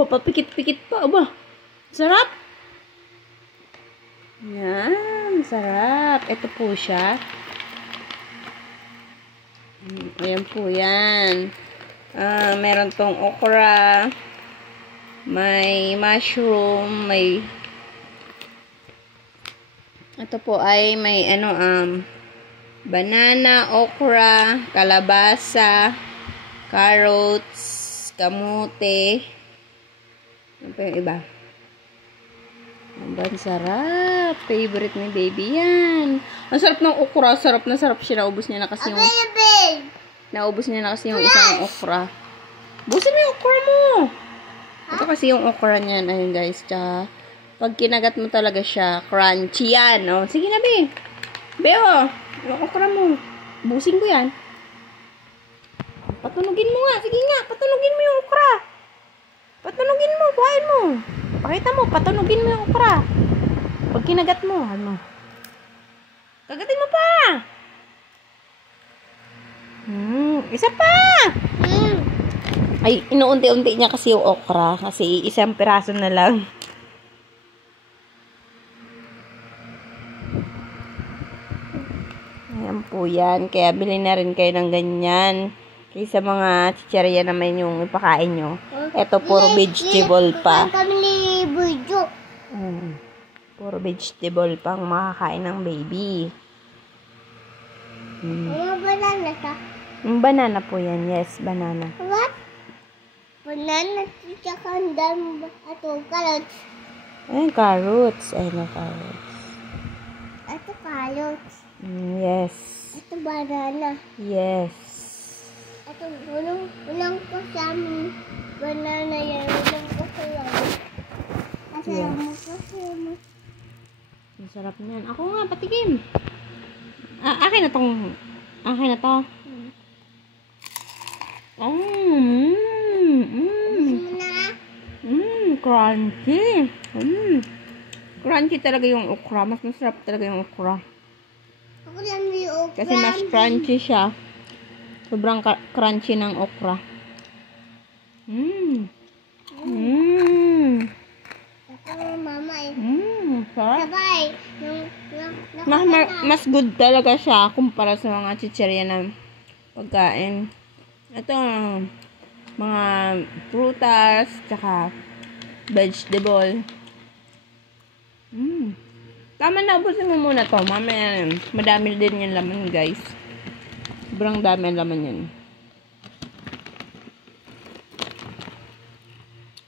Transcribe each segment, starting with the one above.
Aba, papikit-pikit pa. Aba, sarap. Yan, sarap. Ito po siya. Ayan po yan. Meron tong okra. May mushroom. May... Ito po ay may banana, okra, kalabasa, carrots, kamote. Ano pa yung iba? Ang sarap. Favorite ni baby yan. Ang sarap ng okra. Sarap na sarap siya. Naubos niya na kasi yung... Naubos niya na kasi yung isang okra. Busin mo yung okra mo. Ito kasi yung okra niyan. Ayun guys. Tsaka, pag kinagat mo talaga siya, crunchy yan. Oh, sige na, be. Be, oh. Yung okra mo. Busin ko yan. Patunugin mo nga. Sige nga. Patunugin mo yung okra. Patunugin mo. Buhayin mo. Pakita mo. Patunugin mo yung okra. Pag kinagat mo, ano? Kagatin mo pa. Isa pa. Ay, inuunti-unti niya kasi yung okra. Kasi isang piraso na lang. Ayan po yan. Kaya bilhin na rin kayo ng ganyan. Kaysa mga chichirya naman yung ipakain nyo. Ito, puro vegetable pa. Puro vegetable pang makakain ng baby. Banana ka? Banana po yan. Yes, banana. What? Banana, tsaka carrots. Ayan, carrots. Ayan, carrots. Ito carrots. Yes. Ito banana. Yes. Ito, ulang ko sa amin. Banana yan. Ulang ko sa amin. Masarap mo ko sa amin. Masarap niyan. Ako nga, patikim. Akin na tong... Akin na to. Crunchy. Crunchy talaga yung okra. Mas masarap talaga yung okra. Ako lang yung okra. Kasi mas crunchy siya. Sobrang crunchy ng okra. Ako, mama eh. Sarap. Sabay. Mas good talaga siya kumpara sa mga chichirya na pagkain. Ito, mga prutas, tsaka vegetable. Tama na, ubusin mo muna to. Mamaya, madami din yung laman, guys. Sobrang dami ang laman yan.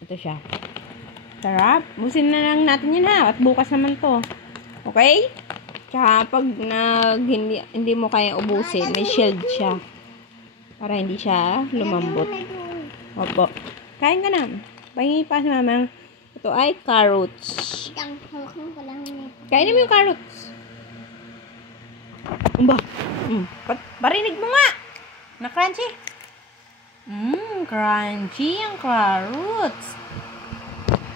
Ito siya. Sarap. Ubusin na lang natin yun ha. At bukas naman to. Okay? Tsaka pag hindi mo kaya ubusin, may shield siya. Para hindi siya lumambot. Opo. Kain ka na. Pahingi pa sa mama. Ito ay carrots. Kainin mo yung carrots. Umba. Parinig mo nga. Na crunchy. Crunchy ang carrots.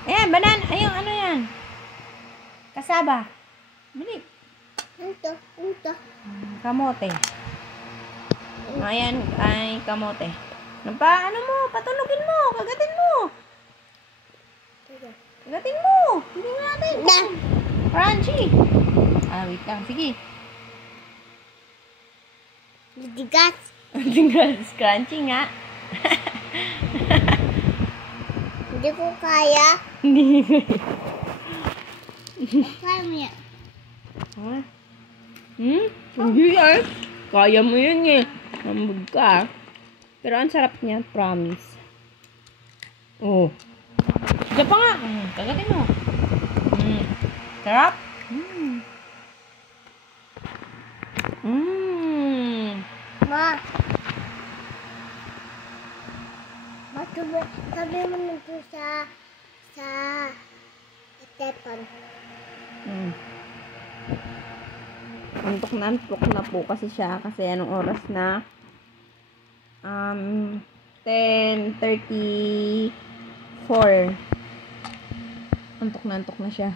Ayan, banana. Ayun, ano yan? Kasaba. Bili. Ito. Kamote. Ayan, ay kamote. Ano mo? Patunugin mo. Kagatin mo. Kagatin mo. Hindi natin. Crunchy. Wait lang. Sige. Digas. Digas. Crunchy nga. Hindi ko kaya. Hindi. Kaya mo yan. Hindi ay. Kaya mo yun eh. Mambag ka. Pero ang sarap niya. Promise. Oh. Sige pa nga. Kagatin mo. Sarap. Ma. Sabi mo nito sa Stefan. Antok na po kasi siya. Kasi anong oras na? 10:34. Antok na siya.